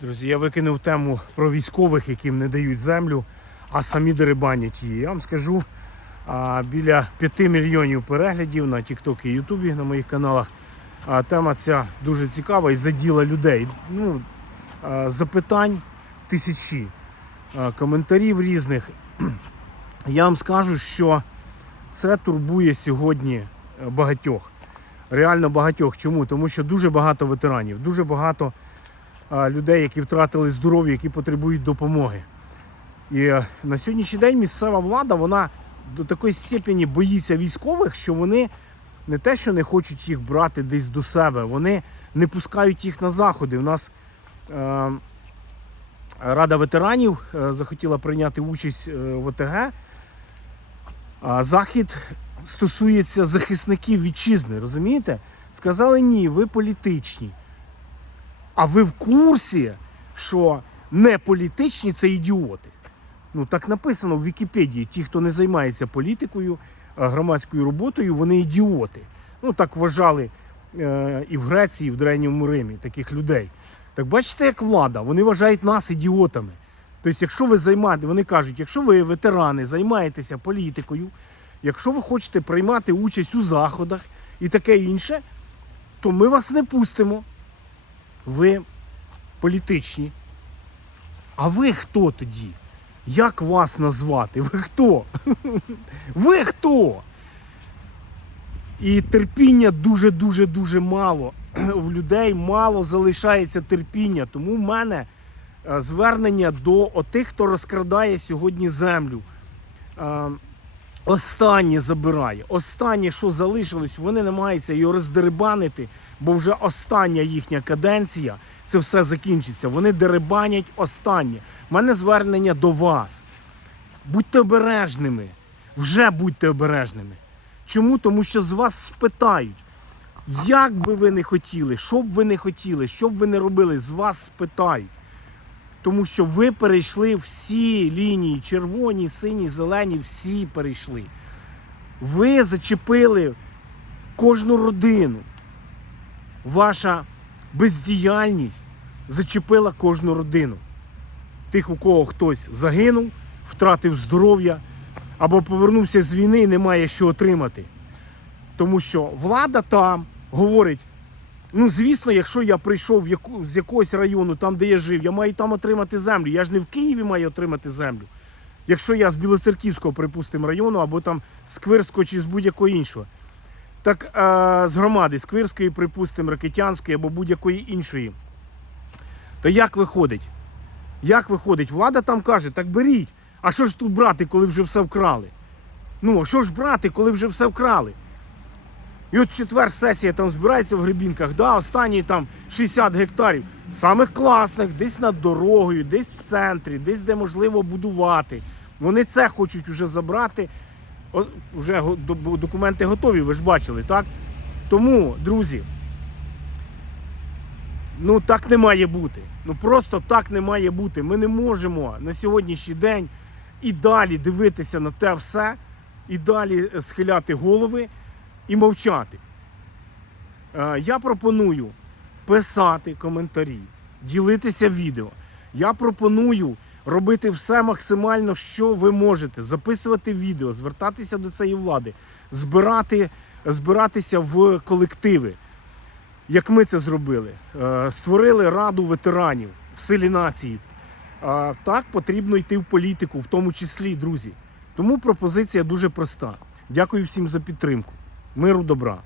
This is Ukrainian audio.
Друзі, я викинув тему про військових, яким не дають землю, а самі дерибанять її. Я вам скажу, біля 5 мільйонів переглядів на TikTok і Ютубі на моїх каналах. Тема ця дуже цікава і заділа людей. Ну, запитань тисячі, коментарів різних. Я вам скажу, що це турбує сьогодні е, багатьох. Реально багатьох. Чому? Тому що дуже багато ветеранів, дуже багато людей, які втратили здоров'я, які потребують допомоги. І е, на сьогоднішній день місцева влада вона до такої степені боїться військових, що вони не те, що не хочуть їх брати десь до себе, вони не пускають їх на заходи. У нас е, Рада ветеранів е, захотіла прийняти участь е, в ОТГ. А захід стосується захисників вітчизни, розумієте? Сказали ні, ви політичні. А ви в курсі, що не політичні це ідіоти. Ну так написано в Вікіпедії. Ті, хто не займається політикою, громадською роботою, вони ідіоти. Ну так вважали е, і в Греції, і в Древньому Римі таких людей. Так бачите, як влада, вони вважають нас ідіотами. Тобто, якщо ви займаєте, вони кажуть, якщо ви ветерани займаєтеся політикою, якщо ви хочете приймати участь у заходах і таке інше, то ми вас не пустимо. Ви політичні. А ви хто тоді? Як вас назвати? Ви хто? Ви хто? І терпіння дуже-дуже дуже мало. В людей мало залишається терпіння. Тому в мене е, звернення до отих, хто розкрадає сьогодні землю. Останнє забирає. Останнє, що залишилось, вони намагаються його роздерибанити, бо вже остання їхня каденція, це все закінчиться. Вони дерибанять останнє. У мене звернення до вас. Будьте обережними. Вже будьте обережними. Чому? Тому що з вас спитають, як би ви не хотіли, що б ви не хотіли, що б ви не робили, з вас спитають. Тому що ви перейшли всі лінії, червоні, сині, зелені, всі перейшли. Ви зачепили кожну родину. Ваша бездіяльність зачепила кожну родину. Тих, у кого хтось загинув, втратив здоров'я або повернувся з війни і не має що отримати. Тому що влада там говорить: ну, звісно, якщо я прийшов в яку, з якогось району, там, де я жив, я маю там отримати землю. Я ж не в Києві маю отримати землю. Якщо я з Білоцерківського, припустимо, району, або там з Квирського чи з будь-якого іншого. Так е, з громади, з Квирської, припустимо, Ракитянської або будь-якої іншої. То як виходить? Як виходить? Влада там каже, так беріть. А що ж тут брати, коли вже все вкрали? Ну, а що ж брати, коли вже все вкрали? І от четвер сесія там збирається в Гребінках, да, останні там 60 гектарів, самих класних, десь над дорогою, десь в центрі, десь де можливо будувати. Вони це хочуть вже забрати. О, вже документи готові, ви ж бачили, так? Тому, друзі, ну так не має бути. Ну просто так не має бути. Ми не можемо на сьогоднішній день і далі дивитися на те все, і далі схиляти голови і мовчати. Е, Я пропоную писати коментарі, ділитися відео. Я пропоную робити все максимально, що ви можете, записувати відео, звертатися до цієї влади, збирати, збиратися в колективи. Як ми це зробили, Е, створили раду ветеранів в силі нації. Так потрібно йти в політику, в тому числі, друзі. Тому пропозиція дуже проста. Дякую всім за підтримку. Миру добра.